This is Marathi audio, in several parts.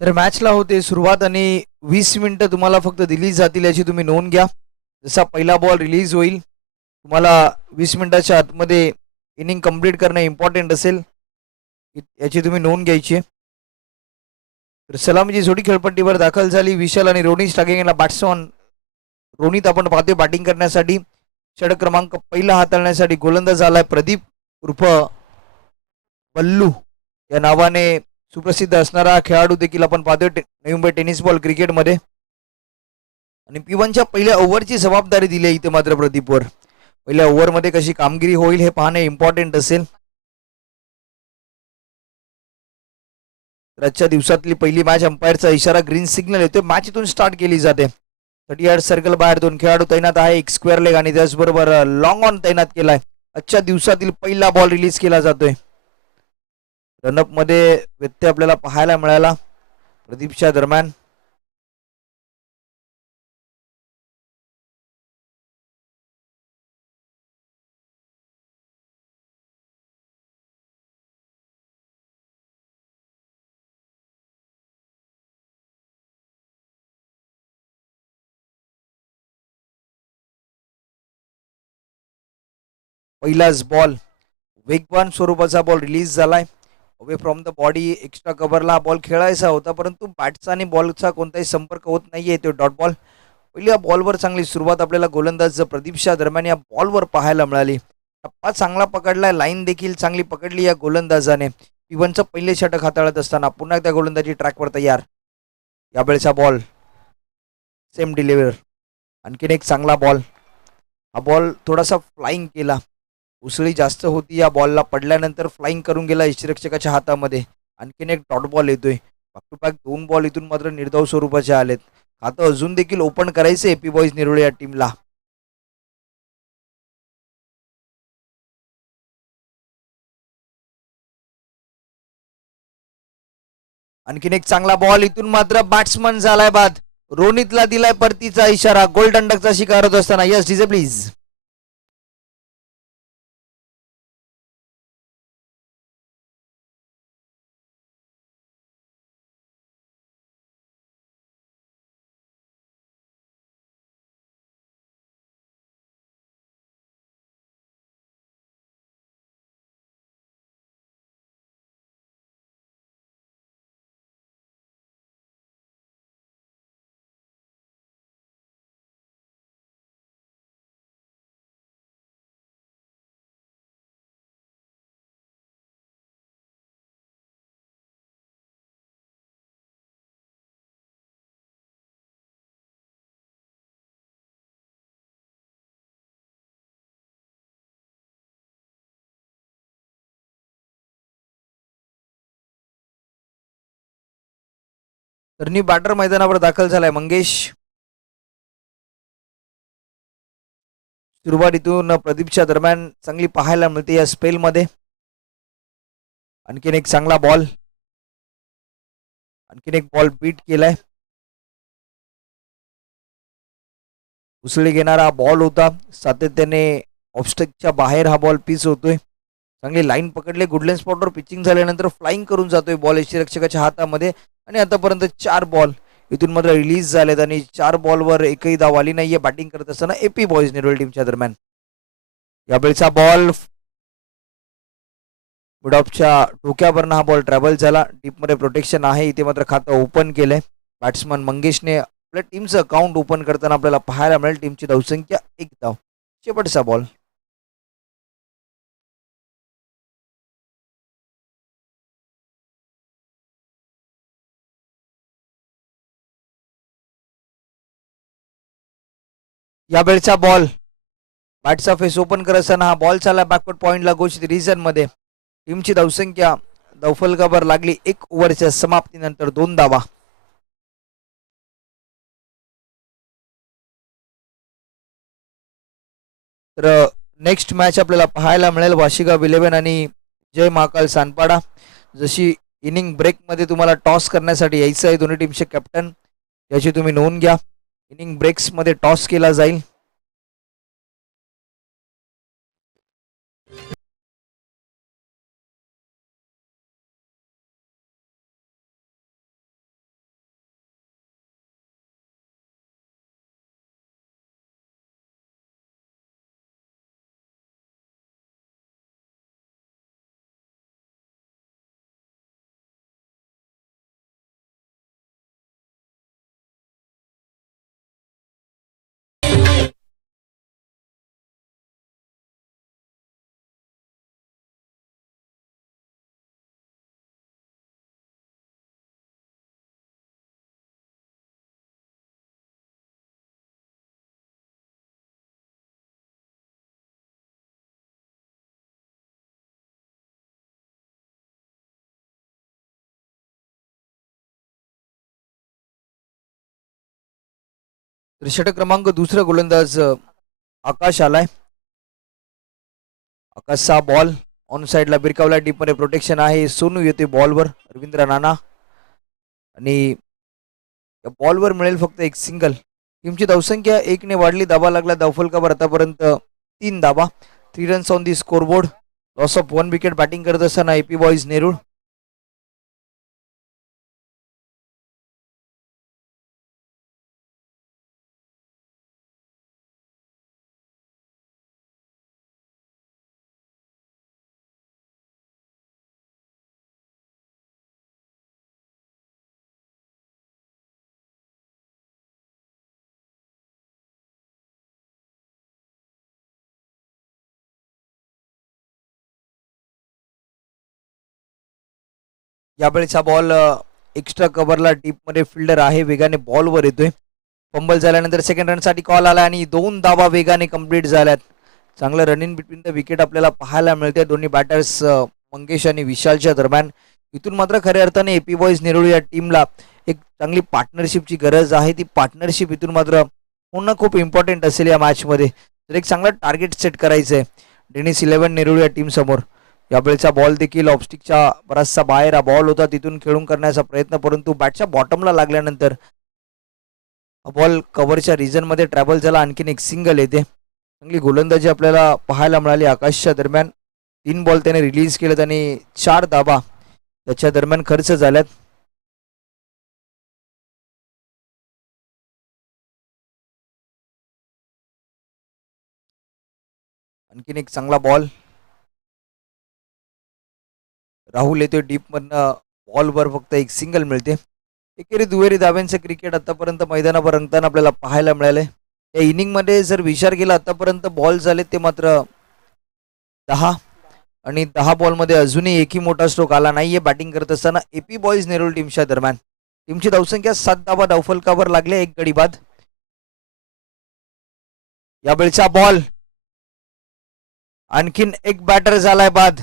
तर मॅचला होते सुरुवात आणि 20 मिनिटं तुम्हाला फक्त दिली जातील याची तुम्ही नोंद घ्या. जसा पहिला बॉल रिलीज होईल तुम्हाला 20 मिनिटाच्या आतमध्ये इनिंग कंप्लीट करणं इम्पॉर्टंट असेल, याची तुम्ही नोंद घ्यायची. तर सलामीची जोडी खेळपट्टीवर दाखल झाली. विशाल आणि रोनित स्टार्टिंगला बॅट्समन रोनित आपण पाहतोय बॅटिंग करण्यासाठी. षटक क्रमांक पहिला हाताळण्यासाठी गोलंदाज आलाय प्रदीप उर्फ बल्लू या नावाने सुप्रसिद्ध असणारा खेळाडू देखील आपण पाहतोय नवी मुंबई टेनिस बॉल क्रिकेटमध्ये. आणि P1च्या पहिल्या ओव्हरची जबाबदारी दिली आहे इथे मात्र प्रदीपवर. पहिल्या ओव्हरमध्ये कशी कामगिरी होईल हे पाहणे इम्पॉर्टंट असेल. आजच्या दिवसातली पहिली मॅच अंपायरचा इशारा ग्रीन सिग्नल येतो. मॅच इथून स्टार्ट केली जाते. 30 सर्कल बाहेर 2 खेळाडू तैनात आहे. एक स्क्वेअर लेग आणि त्याचबरोबर लॉंग ऑन तैनात केलाय. आजच्या दिवसातील पहिला बॉल रिलीज केला जातोय. रनअप मध्ये व्यत्यय आपल्याला पाहायला मिळाला प्रदीपच्या दरम्यान. पहिलाच बॉल वेगवान स्वरूपाचा बॉल रिलीज झालाय. Away from the body extra कव्हरला हा बॉल खेळायचा होता, परंतु बॅटचा आणि बॉलचा कोणताही संपर्क होत नाहीये. तो डॉट बॉल. पहिल्या बॉलवर चांगली सुरुवात आपल्याला गोलंदाज प्रदीपच्या दरम्यान या बॉलवर पाहायला मिळाली. टप्पा चांगला पकडलाय. लाईन देखील चांगली पकडली या गोलंदाजाने. P1चं पहिले षटक हाताळत असताना पुन्हा एकदा गोलंदाजी ट्रॅकवर तयार. यावेळेचा बॉल सेम डिलिव्हर. आणखीन एक चांगला बॉल. हा बॉल थोडासा फ्लाइंग केला. उसळी जास्त होती या बॉलला. पडल्यानंतर फ्लाइंग करून गेला यष्टिरक्षकाच्या हातामध्ये. आणखीन एक डॉट बॉल येतोय. बॅक टू बॅक 2 बॉल इथून मात्र निर्धाव स्वरूपाचे आलेत. खातं अजून देखील ओपन करायचे एपी बॉईज निरोळे या टीमला. आणखीन एक चांगला बॉल. इथून मात्र बॅट्समन झालाय बाद. रोनितला दिलाय परतीचा इशारा. गोलंडंडकचा शिकार होत असताना. Yes DJ please. तरणी बॅटर मैदानावर दाखल झालाय मंगेश. सुरुवात इथून प्रदीपच्या दरम्यान चांगली पाहायला मिळते या स्पेलमध्ये. आणखीन एक चांगला बॉल. आणखीन एक बॉल बीट केलाय. उसळी घेणारा बॉल होता. सातत्याने ऑफस्टॅकच्या बाहेर हा बॉल पिच होतोय. चांगली लाईन पकडले. गुडलँड स्पॉटवर पिचिंग झाल्यानंतर फ्लाइंग करून जातोय बॉल यष्टिरक्षकाच्या हातामध्ये. आणि आतापर्यंत 4 बॉल इथून मात्र रिलीज झालेत आणि 4 बॉलवर एकही धाव आली नाहीये बॅटिंग करत असताना एपी बॉईज निरोळ टीमच्या दरम्यान. यावेळेचा बॉल मिडऑफच्या टोक्यावरनं हा बॉल ट्रॅव्हल झाला. डीपमध्ये प्रोटेक्शन आहे. इथे मात्र खातं ओपन केलंय बॅट्समन मंगेशने. आपल्या टीमचं अकाउंट ओपन करताना आपल्याला पाहायला मिळेल. टीमची धावसंख्या 1 धाव. शेवटचा बॉल. यावेळेचा बॉल बॅटचा फेस ओपन करत असताना हा बॉल चालला बॅकवर्ड पॉइंटला घोषित रिझन मध्ये. टीमची धावसंख्या धावफलकावर लागली 1 ओव्हरच्या समाप्तीनंतर 2 धावा. तर नेक्स्ट मॅच आपल्याला पाहायला मिळेल वाशिगाव 11 आणि जय महाकाल सानपाडा. जशी इनिंग ब्रेकमध्ये तुम्हाला टॉस करण्यासाठी यायचं आहे दोन्ही टीमचे कॅप्टन, याची तुम्ही नोंद घ्या. इनिंग ब्रेक्समध्ये टॉस केला जाईल. तर षटक क्रमांक दुसरा गोलंदाज आकाश आलाय. आकाशचा बॉल ऑन साइडला बिरकावला, डीप मध्ये प्रोटेक्शन आहे. सोनू येते बॉलवर, रवींद्र नाना, आणि बॉलवर मिळेल फक्त एक सिंगल. टीमची धावसंख्या 1 ने वाढली. धाबा लागला धावफलकावर आतापर्यंत 3 धाबा. 3 runs on the scoreboard. Loss of 1 wicket batting करत असताना एपी बॉईज नेरूळ. यावेळेचा बॉल एक्स्ट्रा कव्हरला डीप मध्ये फिल्डर आहे, वेगाने बॉलवर येतोय. फंबल झाल्यानंतर सेकंड रनसाठी कॉल आला आणि 2 धावा वेगाने कंप्लीट झाल्यात. चांगलं रनिंग बिटवीन द विकेट आपल्याला पाहायला मिळते दोन्ही बॅटर्स मंगेश आणि विशालच्या दरम्यान. इथून मात्र खऱ्या अर्थाने एपी बॉईज नेरूळ या टीमला एक चांगली पार्टनरशिपची गरज आहे. ती पार्टनरशिप इथून मात्र होणं खूप इम्पॉर्टंट असेल या मॅचमध्ये. तर एक चांगला टार्गेट सेट करायचं आहे डेनिस 11 नेरूळ या टीम समोर. यावेळेचा बॉल देखील ऑफस्टिकच्या बराचसा बाहेर हा बॉल होता, तिथून खेळून करण्याचा प्रयत्न, परंतु बॅटच्या बॉटमला लागल्यानंतर बॉल कव्हरच्या रिजन मध्ये ट्रॅव्हल झाला. आणखीन एक सिंगल येते. चांगली गोलंदाजी आपल्याला पाहायला मिळाली आकाशच्या दरम्यान. 3 बॉल त्याने रिलीज केलेत आणि 4 धाबा त्याच्या दरम्यान खर्च झाल्यात. आणखीन एक चांगला बॉल. राहुल येतोय डीप मधनं, बॉलवर फक्त एक सिंगल मिळते. एकेरी दुहेरी धाब्यांचं क्रिकेट आतापर्यंत मैदानावर रंगताना आपल्याला पाहायला मिळाले. या इनिंग मध्ये जर विचार केला आतापर्यंत बॉल झाले ते मात्र 10, आणि 10 बॉलमध्ये अजूनही एकही मोठा स्ट्रोक आला नाहीये बॅटिंग करत असताना एपी बॉईज नेरूळ टीमच्या दरम्यान. टीमची धावसंख्या 7 धावा धावफलकावर लागले, 1 गडी बाद. यावेळचा बॉल, आणखीन एक बॅटर झालाय बाद.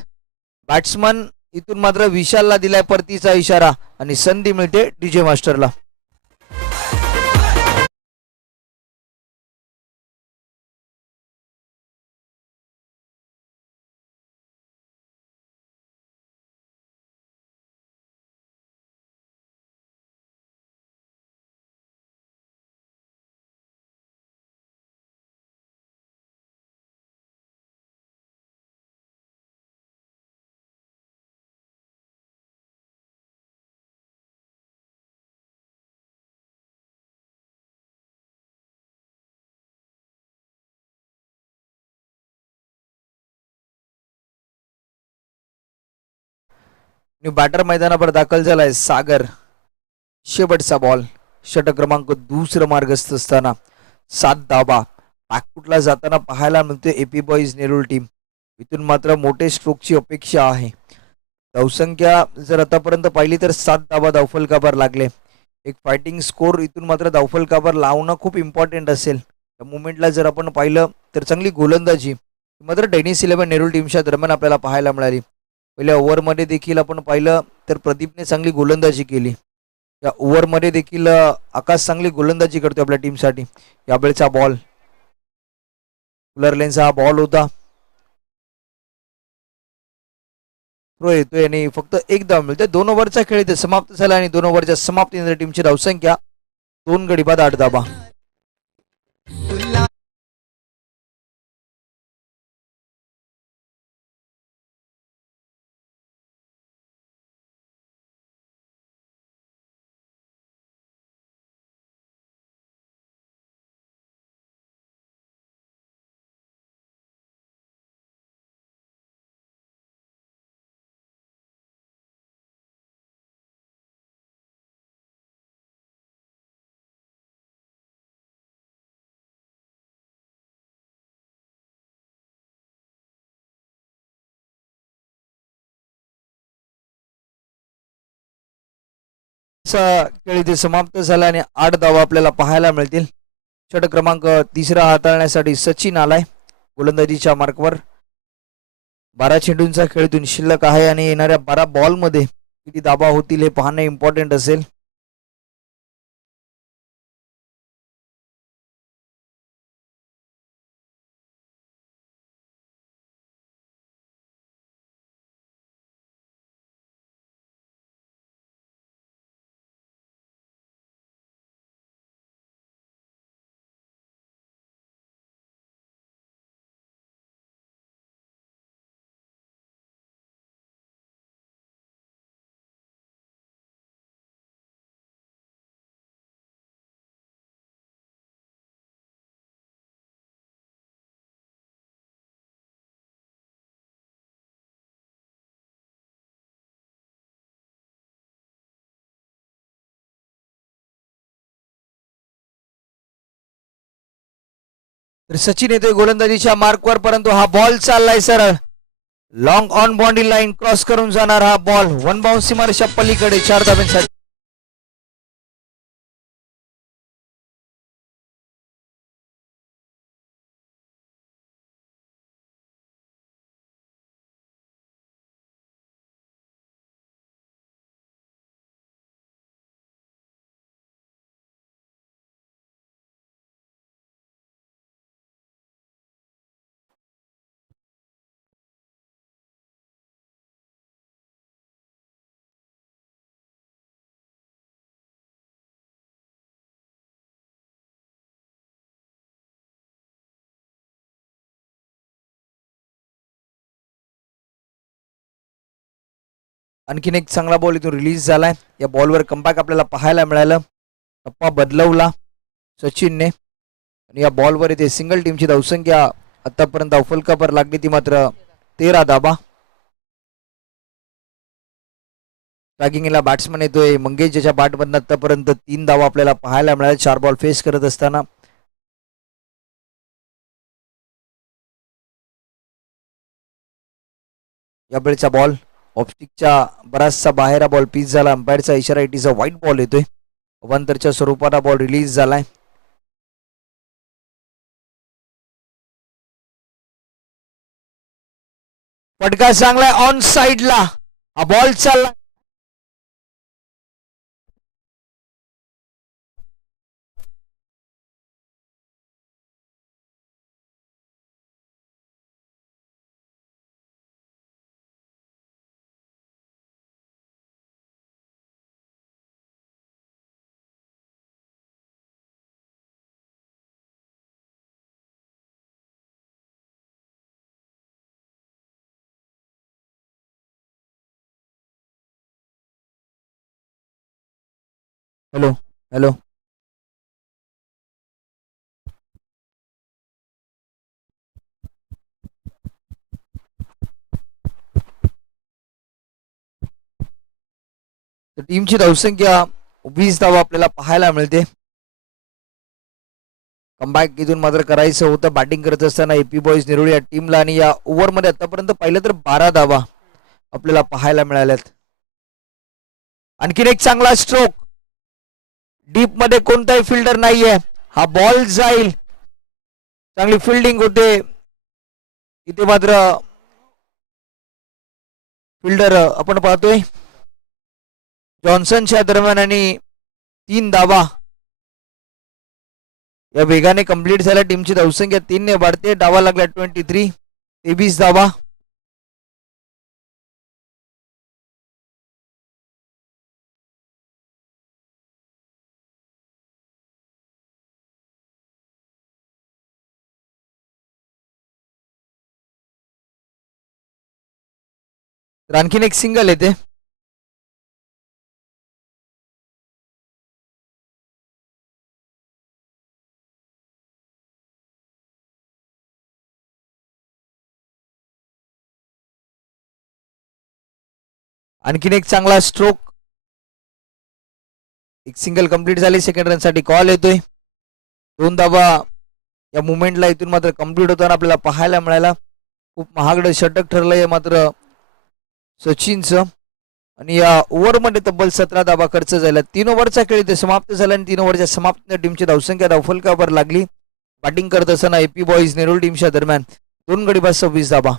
बॅट्समन इथून मात्र विशालला दिलाय परतीचा इशारा आणि संधी मिळते डीजे मास्टरला. बॅटर मैदानावर दाखल झालाय सागर. शेवटचा बॉल, षटक क्रमांक दुसरं मार्गस्थ असताना 7 धाबा बॅकफुटला जाताना पाहायला मिळते एपी बॉईज नेरूळ टीम. इथून मात्र मोठे स्ट्रोकची अपेक्षा आहे. धावसंख्या जर आतापर्यंत पाहिली तर 7 धाबा धावफलकावर लागले. एक फायटिंग स्कोर इथून मात्र धावफलकावर लावणं खूप इम्पॉर्टंट असेल. त्या मुवमेंटला जर आपण पाहिलं तर चांगली गोलंदाजी मात्र डेनिस 11 नेरूळ टीमच्या दरम्यान आपल्याला पाहायला मिळाली. पहिल्या ओव्हरमध्ये देखील आपण पाहिलं तर प्रदीपने चांगली गोलंदाजी केली. या ओव्हरमध्ये देखील आकाश चांगली गोलंदाजी करतोय आपल्या टीमसाठी. यावेळेचा बॉल, फुलर लेनचा हा बॉल होता, थ्रो येतोय आणि फक्त 1 धाव मिळते. 2 ओव्हरचा खेळ इथे समाप्त झाला आणि 2 ओव्हरच्या समाप्तीनंतर टीमची धावसंख्या 2 गडी बाद 8 धाबा. खेळ इथे समाप्त झाला आणि 8 धावा आपल्याला पाहायला मिळतील. षटक क्रमांक तिसरा हाताळण्यासाठी सचिन आलाय गोलंदाजीच्या मार्कवर. 12 चेंडूंचा खेळतून शिल्लक आहे आणि येणाऱ्या 12 बॉलमध्ये किती धाबा होतील हे पाहणं इम्पॉर्टंट असेल. तर सचिन येतोय गोलंदाजीच्या मार्कवर, परंतु हा बॉल चाललाय सरळ long on boundary line cross करून जाणार हा बॉल वन बाउन्स सीमारेषा पलीकडे 4 धाब्यांसाठी. आणखीन एक चांगला बॉल इथून रिलीज झालाय. या बॉलवर कमबॅक आपल्याला पाहायला मिळालं. टप्पा बदलवला सचिनने आणि या बॉलवर इथे सिंगल टीमची धावसंख्या आतापर्यंत अवफलकावर लागली ती मात्र 13 धाबा. ट्रॅकिंगला बॅट्समन येतोय मंगेश, ज्याच्या बॅटमधून आतापर्यंत 3 धावा आपल्याला पाहायला मिळाल्या 4 बॉल फेस करत असताना. या वेळचा बॉल ऑप्टिकच्या बराचसा बाहेर बॉल पीस झाला. अंपायरचा इशारा, it is a white ball येतोय. अवांतरच्या स्वरूपात बॉल रिलीज झालाय. फटका चांगलाय ऑन साइडला, हा बॉल चालला. हॅलो हॅलो तर टीमची धावसंख्या 20 धावा आपल्याला पाहायला मिळते. कमबॅक इथून मात्र करायचं होतं बॅटिंग करत असताना एपी बॉईज निरोळी या टीमला, आणि या ओव्हरमध्ये आतापर्यंत पाहिलं तर 12 धावा आपल्याला पाहायला मिळाल्यात. आणखीन एक चांगला स्ट्रोक, डीप मध्ये कोणताही फिल्डर नाहीये, हा बॉल जाईल. चांगली फिल्डिंग होते इथे मात्र फिल्डर आपण पाहतोय जॉन्सनच्या दरम्यान, आणि 3 धावा या वेगाने कंप्लीट झाल्या. टीमची धावसंख्या 3 ने वाढते. डावा लागला 23 धावा. आणखीन एक सिंगल येते. आणखीन एक चांगला स्ट्रोक, एक सिंगल कंप्लीट झाली. सेकंड रन साठी कॉल येतोय. 2 धावा या मुवमेंटला इथून मात्र कंप्लीट होताना आपल्याला पाहायला मिळाला. खूप महागडं षटक ठरलंय मात्र सचिनचं, आणि या ओव्हरमध्ये तब्बल 17 धावा खर्च झाल्या. 3 ओव्हरचा खेळ इथे समाप्त झाला आणि 3 ओव्हरच्या समाप्त टीमची धावसंख्या धावफलकावर लागली. बॅटिंग करत असताना एपी बॉईज नेरूळ टीमच्या दरम्यान 2 गडी बाद 26 धावा.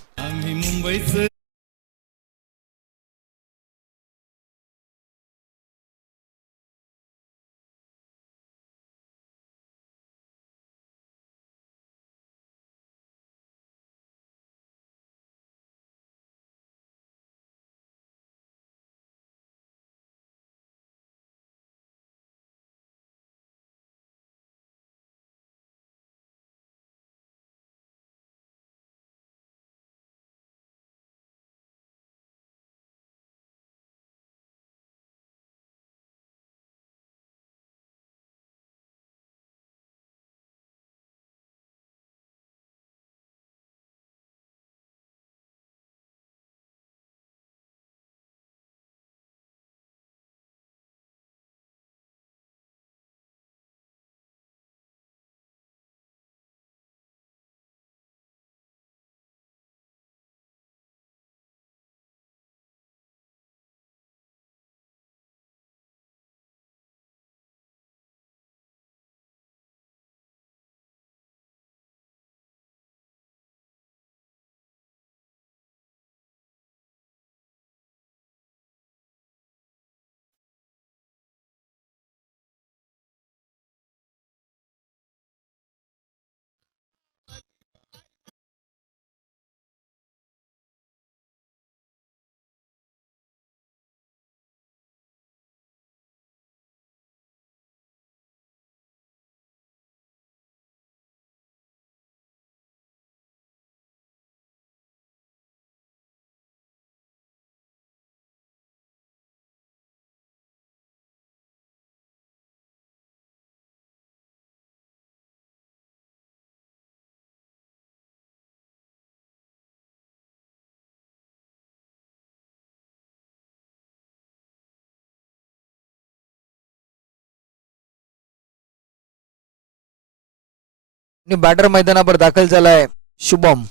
बॅटर मैदानावर दाखल झालाय शुभम.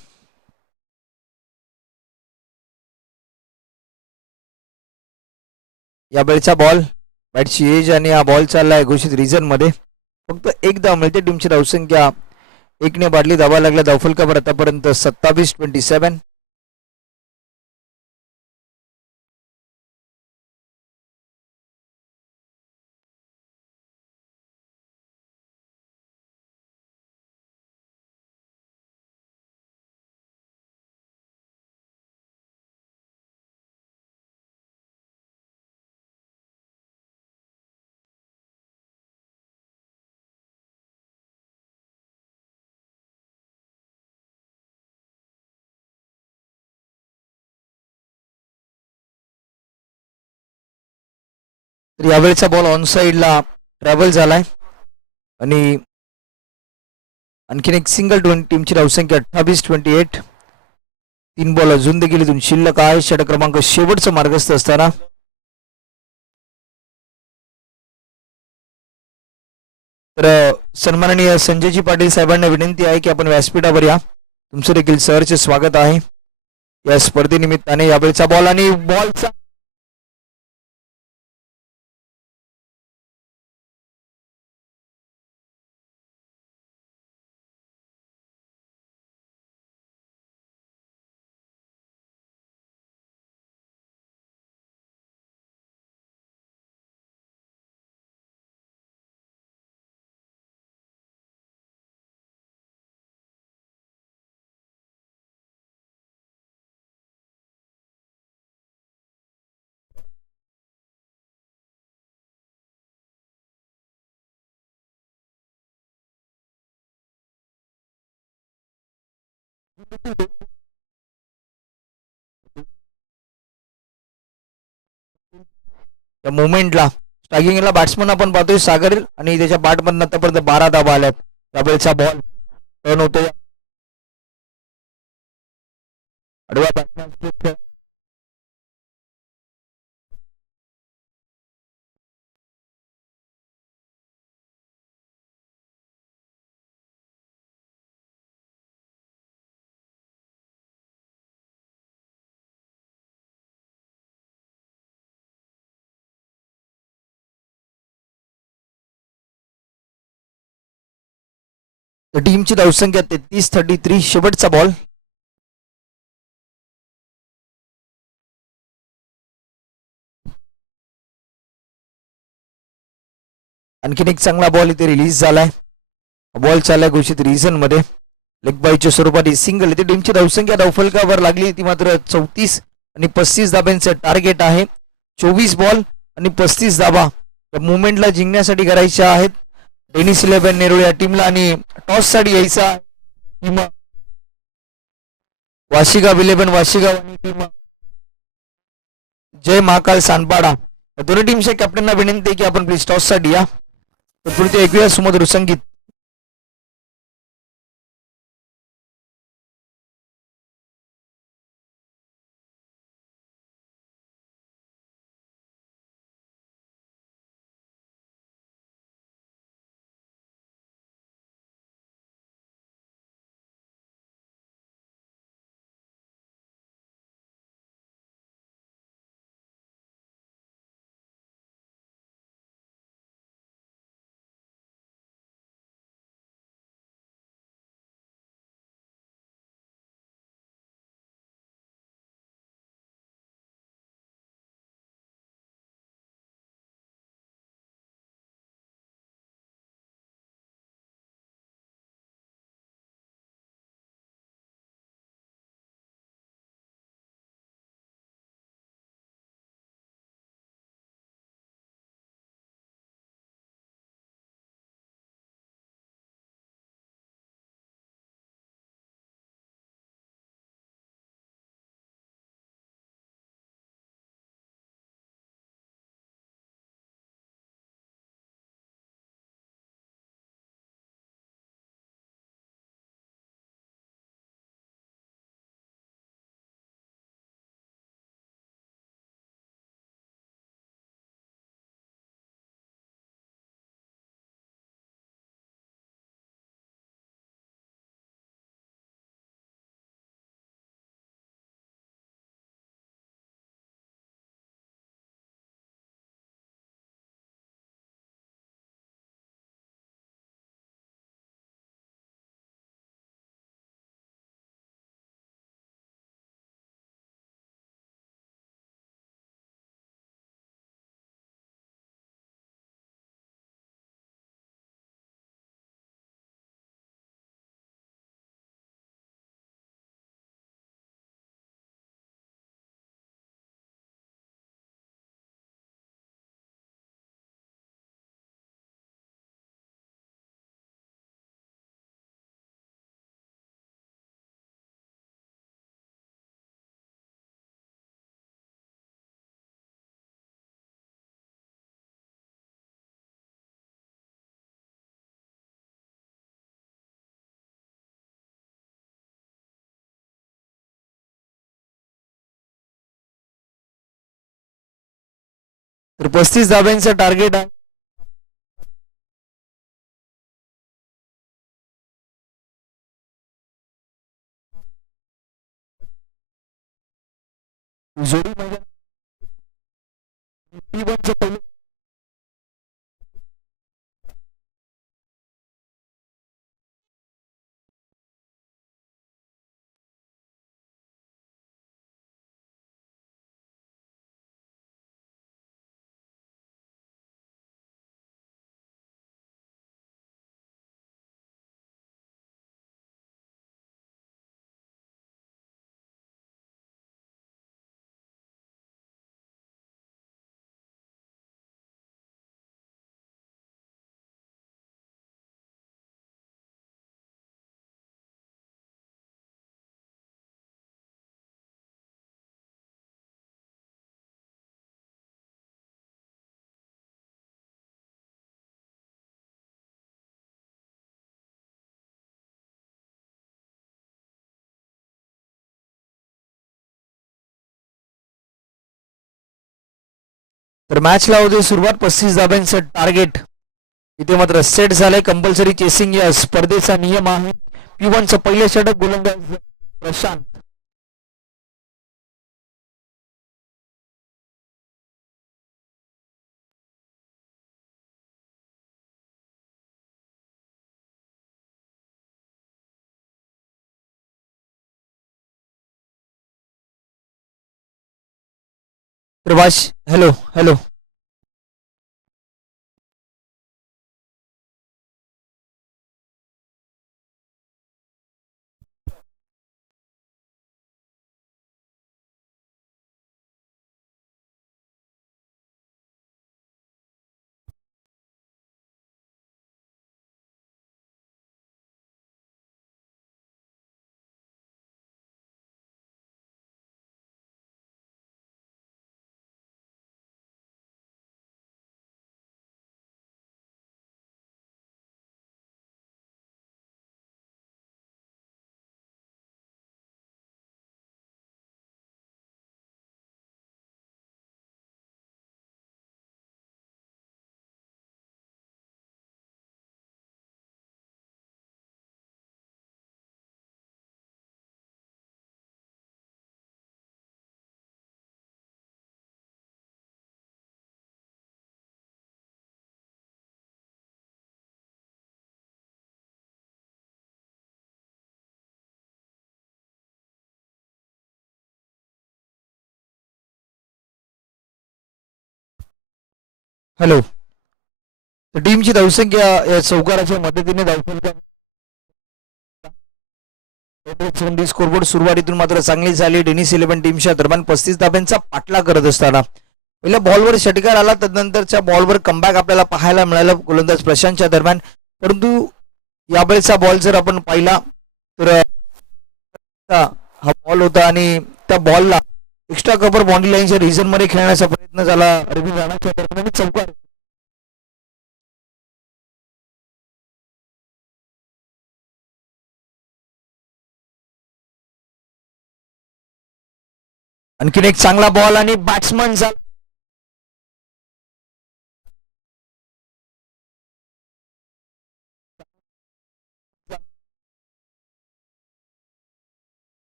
या वेळचा बॉल बॅटची एज आणि हा बॉल चाललाय घोषित रिझन मध्ये. फक्त एक धाव मिळते. टीमची धावसंख्या एकने बादली. धावा लागल्या धावफलकावर आतापर्यंत 27-27. तर यावेळेचा बॉल ऑन साइडला ट्रॅव्हल झालाय आणि आणखीन एक सिंगल. टीमची धावसंख्या 28-28. 3 बॉल अजून देखील इथून शिल्लक आहे. षटक क्रमांक शेवटचा मार्गस्थ असताना तर सन्माननीय संजयजी पाटील साहेबांना विनंती आहे की आपण व्यासपीठावर या. तुमचं देखील सहर्ष स्वागत आहे या स्पर्धेनिमित्ताने. यावेळेचा बॉल आणि बॉलचा या मुवमेंटला स्ट्रायकिंगला बॅट्समन आपण पाहतोय सागर आणि त्याच्या बॅटमधून आतापर्यंत 12 धावा आल्यात. यावेळेचा बॉल टर्न होतो आडवा बॅट्समॅन. टीमची धावसंख्या 33-33. शेवटचा बॉल. आणखीन एक चांगला बॉल इथे रिलीज झालाय. बॉल चाललाय घोषित रिझन मध्ये. लेग बायच्या स्वरूपात सिंगल. इथे टीमची धावसंख्या धावफलकावर लागली ती मात्र 34 आणि 35 धाब्यांचं टार्गेट आहे. 24 बॉल आणि 35 धाबा या मुवमेंटला जिंकण्यासाठी करायच्या आहेत डेनिस 11 नेरुळ या टीमला. आणि टॉस साठी यायचा टीम वाशिगाव 11 वाशिगाव आणि टीम जय महाकाल सानपाडा. दोन्ही टीमच्या कॅप्टनना विनंती आहे की आपण प्लीज टॉस साठी या. तर पुढे ऐकूया सुमधुर संगीत. तर 35 धाब्यांचं टार्गेट आहे. जोडी मैदान P1चं पहिलं. तर मॅचला होते सुरुवात. 35 धाब्यांचं टार्गेट इथे मात्र सेट झालंय. कंपल्सरी चेसिंग या स्पर्धेचा नियम आहे. P1चं पहिलं षटक गोलंदाज प्रशांत. तर हॅलो हॅलो. हॅलो. तर टीमची धावसंख्या या चौकाराच्या मदतीने धावसंख्या स्कोरबोर्ड सुरुवातीतून मात्र चांगली झाली. डेनिस 11 टीमच्या दरम्यान 35 धाब्यांचा पाठलाग करत असताना पहिल्या बॉलवर षटकार आला. तदनंतरच्या बॉलवर कमबॅक आपल्याला पाहायला मिळालं गोलंदाज प्रशांतच्या दरम्यान. परंतु यावेळेचा बॉल जर आपण पाहिला तर हा बॉल होता आणि त्या बॉलला एक्स्ट्रा कव्हर बाउंड्री लाईनच्या रिजन मध्ये खेळण्याचा प्रयत्न झाला अरविंद राणाच्या दरम्यान. चौकार. आणखीन एक चांगला बॉल आणि बॅट्समन झाला.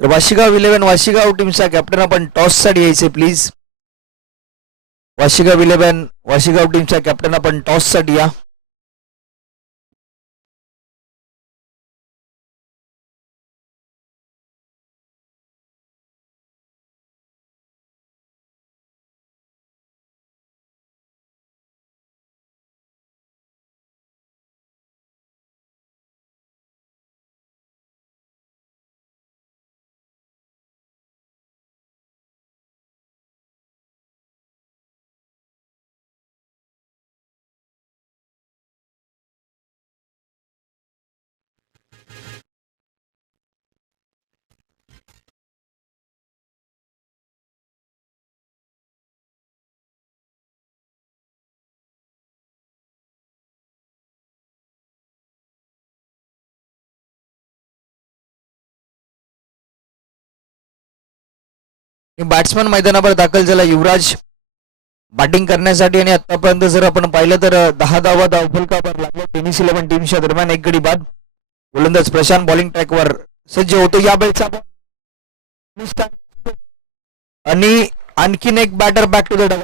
तर वाशिगाव टीमचा कॅप्टन आपण टॉस साठी यायचे प्लीज. वाशिगाव टीमचा कॅप्टन आपण टॉस साठी या. बॅट्समन मैदानावर दाखल झाला युवराज बॅटिंग करण्यासाठी आणि आतापर्यंत जर आपण पाहिलं तर 10 धावा धावफलकावर लागल्या टेनिस 11 टीमच्या दरम्यान. एक गडी बाद. गोलंदाज प्रशांत बॉलिंग ट्रॅकवर सज्ज होतो. या बेलचा आणि आणखीन एक बॅटर बॅक टू द डबा.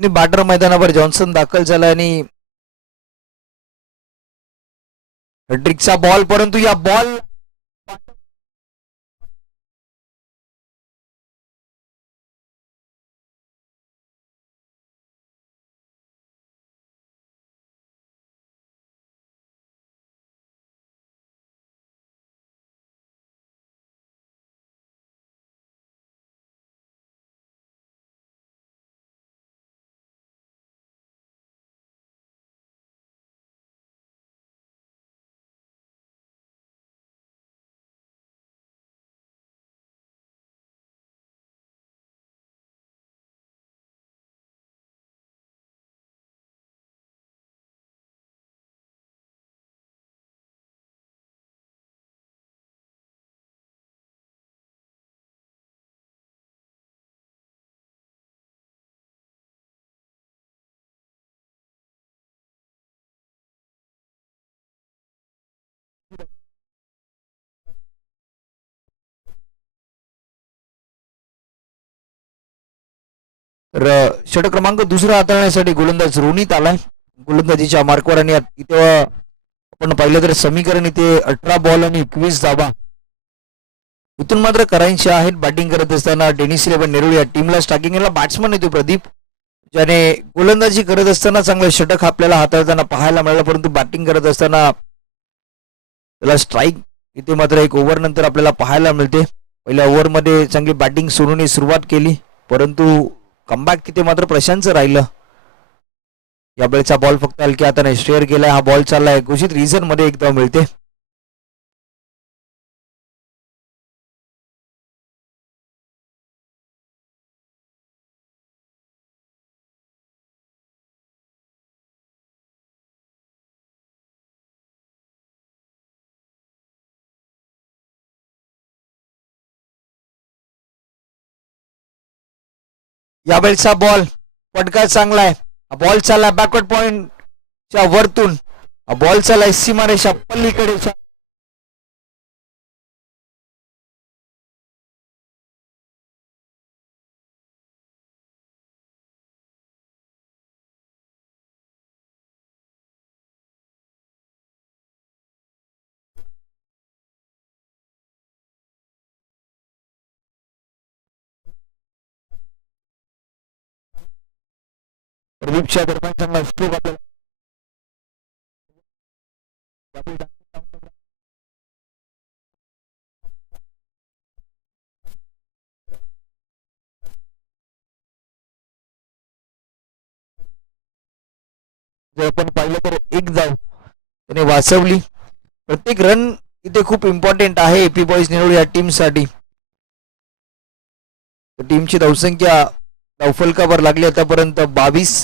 बॅटर मैदानावर जॉन्सन दाखल झाला आणि हेड्रिकचा बॉल, परंतु या बॉल षटक क्रमांक दुसरा हाताळण्यासाठी गोलंदाज रोनित आलाय गोलंदाजीच्या मार्कवर. आणि इथे आपण पाहिलं तर समीकरण इथे 18 बॉल आणि 21 धावा. इथून मात्र करायचे आहेत. बॅटिंग करत असताना डेनिस 11 नेरूळ या टीमला स्टार्टिंग याला बॅट्समन येतो प्रदीप, ज्याने गोलंदाजी करत असताना चांगलं षटक आपल्याला हाताळताना पाहायला मिळालं, परंतु बॅटिंग करत असताना त्याला स्ट्राईक इथे मात्र एक ओव्हर नंतर आपल्याला पाहायला मिळते. पहिल्या ओव्हरमध्ये चांगली बॅटिंग सुरूने सुरुवात केली, परंतु कमबॅक तिथे मात्र प्रशांतचं राहिलं. या वेळेचा बॉल फक्त हलक्या हाताने स्ट्रेअर केलाय. हा बॉल चाललाय घोषित रिझन मध्ये एकदा मिळते. या वेळेचा बॉल पटका चांगला आहे. बॉल चालला बॅकवर्ड पॉइंटच्या वरतून. बॉल चाललाय सीमारेषा पल्लीकडे. प्रदीपच्या दरम्यान चांगला स्ट्रोक आपल्याला जर आपण पाहिलं तर एक धाव त्याने वाचवली. प्रत्येक रन इथे खूप इम्पॉर्टंट आहे एपी बॉईज नेरूळ या टीम साठी. तर टीमची धावसंख्या धावफलकावर लागली आतापर्यंत 22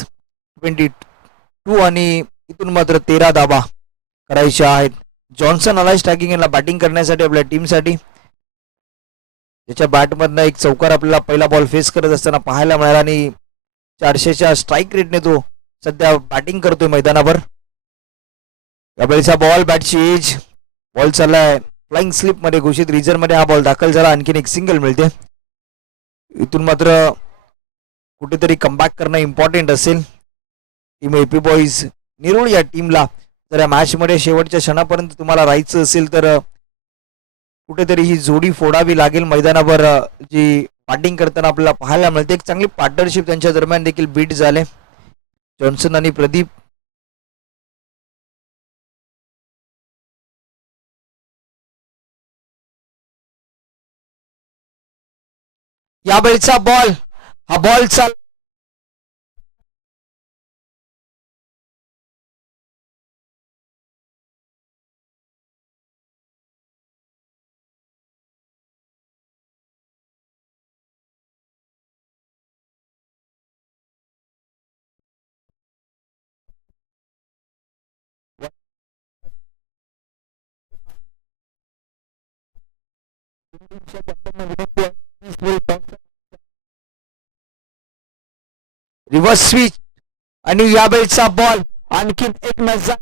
आणि इथून मात्र 13 धाबा करायच्या आहेत. जॉन्सन आलाय स्ट्रायकिंगला बॅटिंग करण्यासाठी आपल्या टीमसाठी. त्याच्या बॅटमधनं एक चौकार आपल्याला पहिला बॉल फेस करत असताना पाहायला मिळाला आणि 400च्या स्ट्राईक रेटने तो सध्या बॅटिंग करतोय मैदानावर. यावेळीचा बॉल बॅटची एज, बॉल चाललाय फ्लाइंग स्लिप मध्ये, घोषित रिझर्व मध्ये हा बॉल दाखल झाला. आणखीन एक सिंगल मिळते. इथून मात्र कुठेतरी कमबॅक करणं इम्पॉर्टंट असेल टीम एपी बॉईज निरोळ या टीमला. जर या मॅच मध्ये शेवटच्या क्षणापर्यंत तुम्हाला राहायचं असेल तर कुठेतरी ही जोडी फोडावी लागेल मैदानावर. जी बॅटिंग करताना आपल्याला पाहायला मिळते एक चांगली पार्टनरशिप त्यांच्या दरम्यान देखील बीट झाले. जॉन्सन आणि प्रदीप. यावेळीचा बॉल, हा बॉल चाल रिव्हर्स स्विच आणि यावेळीचा बॉल आणखीन एक नजर